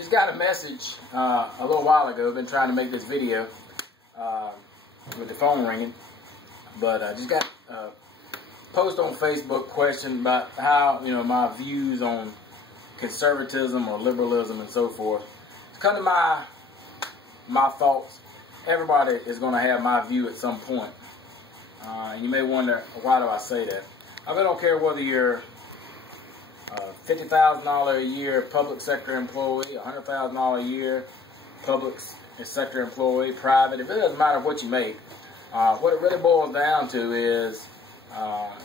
Just got a message a little while ago. Been trying to make this video with the phone ringing, but I just got a post on Facebook question about how, you know, my views on conservatism or liberalism and so forth. It's kind of my thoughts. Everybody is going to have my view at some point. And you may wonder, why do I say that? I really don't care whether you're $50,000 a year public sector employee, $100,000 a year public sector employee, private. It really doesn't matter what you make. What it really boils down to is,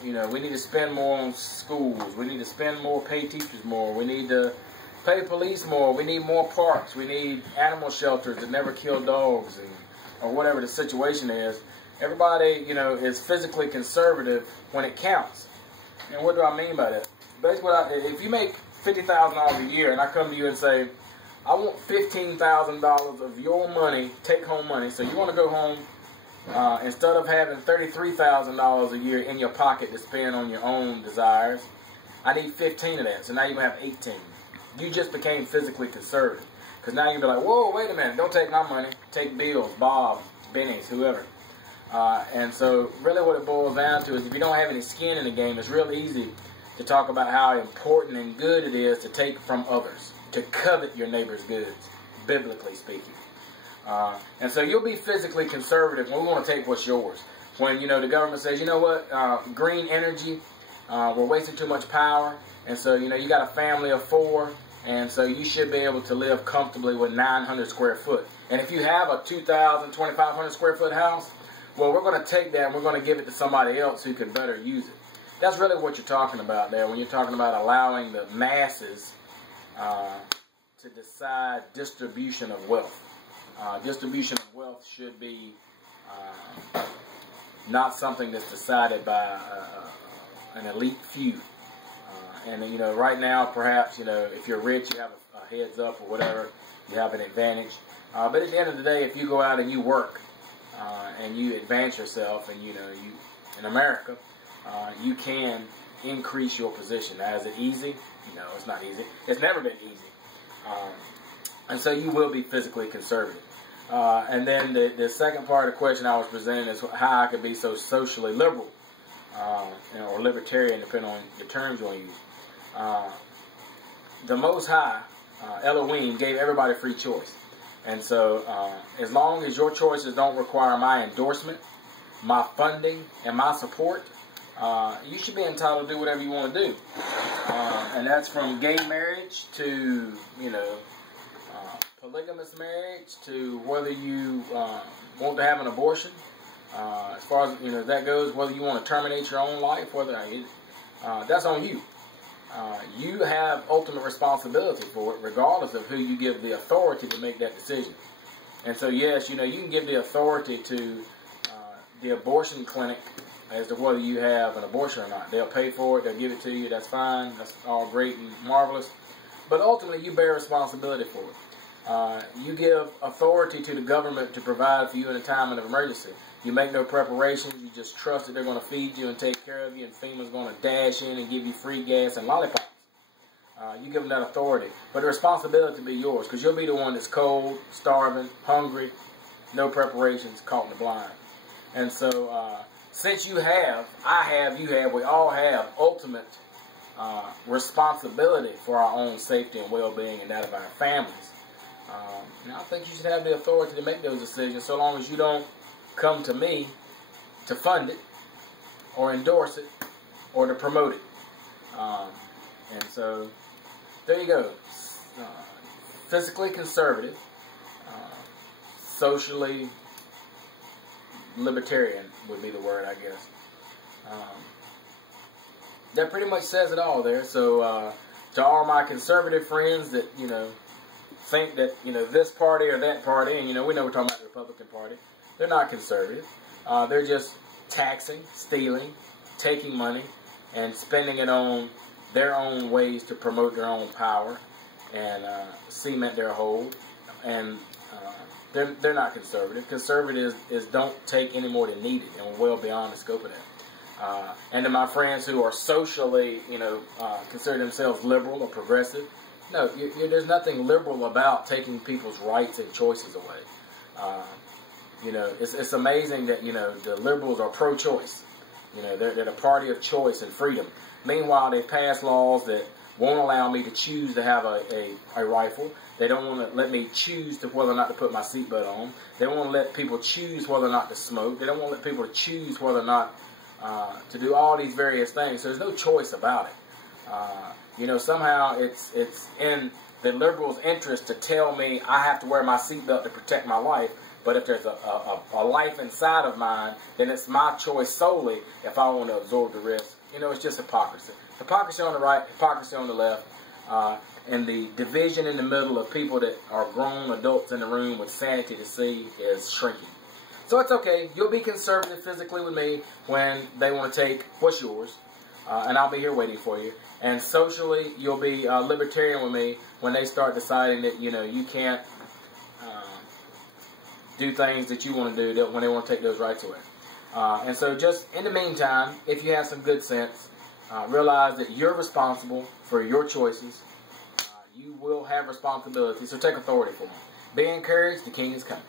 you know, we need to spend more on schools. We need to spend more, pay teachers more. We need to pay police more. We need more parks. We need animal shelters that never kill dogs, or whatever the situation is. Everybody, you know, is physically conservative when it counts. And what do I mean by that? Basically, if you make $50,000 a year and I come to you and say, I want $15,000 of your money, take-home money, so you want to go home, instead of having $33,000 a year in your pocket to spend on your own desires, I need 15 of that, so now you're going to have 18. You just became physically conservative. Because now you'll be like, whoa, wait a minute, don't take my money, take Bill's, Bob, Benny's, whoever. And so really what it boils down to is if you don't have any skin in the game, it's real easy to talk about how important and good it is to take from others, to covet your neighbor's goods, biblically speaking. And so you'll be physically conservative when we want to take what's yours. When, you know, the government says, you know what, green energy, we're wasting too much power, and so, you know, you got a family of 4, and so you should be able to live comfortably with 900 square foot. And if you have a 2,000, 2,500 square foot house, well, we're going to take that and we're going to give it to somebody else who can better use it. That's really what you're talking about there when you're talking about allowing the masses to decide distribution of wealth. Distribution of wealth should be not something that's decided by an elite few. And, you know, right now, perhaps, you know, if you're rich, you have a heads up or whatever, you have an advantage. But at the end of the day, if you go out and you work and you advance yourself, and, you know, in America, you can increase your position. Now, is it easy? No, it's not easy. It's never been easy. And so you will be physically conservative. And then the second part of the question I was presenting is how I could be so socially liberal, you know, or libertarian, depending on the terms you want to use. The Most High, Elohim, gave everybody free choice. And so as long as your choices don't require my endorsement, my funding, and my support, you should be entitled to do whatever you want to do. And that's from gay marriage to, you know, polygamous marriage, to whether you want to have an abortion. As far as, you know, that goes, whether you want to terminate your own life, whether that's on you. You have ultimate responsibility for it, regardless of who you give the authority to make that decision. And so, yes, you know, you can give the authority to the abortion clinic as to whether you have an abortion or not. They'll pay for it, they'll give it to you, that's fine, that's all great and marvelous. But ultimately, you bear responsibility for it. You give authority to the government to provide for you in a time of emergency. You make no preparations. You just trust that they're going to feed you and take care of you, and FEMA's going to dash in and give you free gas and lollipops. You give them that authority. But the responsibility will be yours, because you'll be the one that's cold, starving, hungry, no preparations, caught in the blind. And so since you have, I have, you have, we all have ultimate responsibility for our own safety and well-being and that of our families. And I think you should have the authority to make those decisions, so long as you don't come to me to fund it or endorse it or to promote it. And so there you go. Physically conservative, socially libertarian would be the word, I guess. That pretty much says it all there. So to all my conservative friends that, you know, think that, you know, this party or that party, and, you know, we know we're talking about the Republican Party, they're not conservative. They're just taxing, stealing, taking money, and spending it on their own ways to promote their own power and cement their hold. And they're not conservative. Conservative is don't take any more than needed, and we're well beyond the scope of that. And to my friends who are socially, you know, consider themselves liberal or progressive, No, there's nothing liberal about taking people's rights and choices away. You know, it's amazing that, you know, the liberals are pro-choice. You know, they're the party of choice and freedom. Meanwhile, they've passed laws that won't allow me to choose to have a rifle. They don't want to let me choose to whether or not to put my seatbelt on. They won't let people choose whether or not to smoke. They don't want to let people choose whether or not to do all these various things. So there's no choice about it. You know, somehow it's in the liberals' interest to tell me I have to wear my seatbelt to protect my life. But if there's a life inside of mine, then it's my choice solely if I want to absorb the risk. You know, it's just hypocrisy. Hypocrisy on the right, hypocrisy on the left, and the division in the middle of people that are grown adults in the room with sanity to see is shrinking. So it's okay. You'll be conservative physically with me when they want to take what's yours, and I'll be here waiting for you. And socially, you'll be libertarian with me when they start deciding that, you know, you can't do things that you want to do when they want to take those rights away. And so just in the meantime, if you have some good sense, realize that you're responsible for your choices. You will have responsibility, so take authority for them. Be encouraged, the King is coming.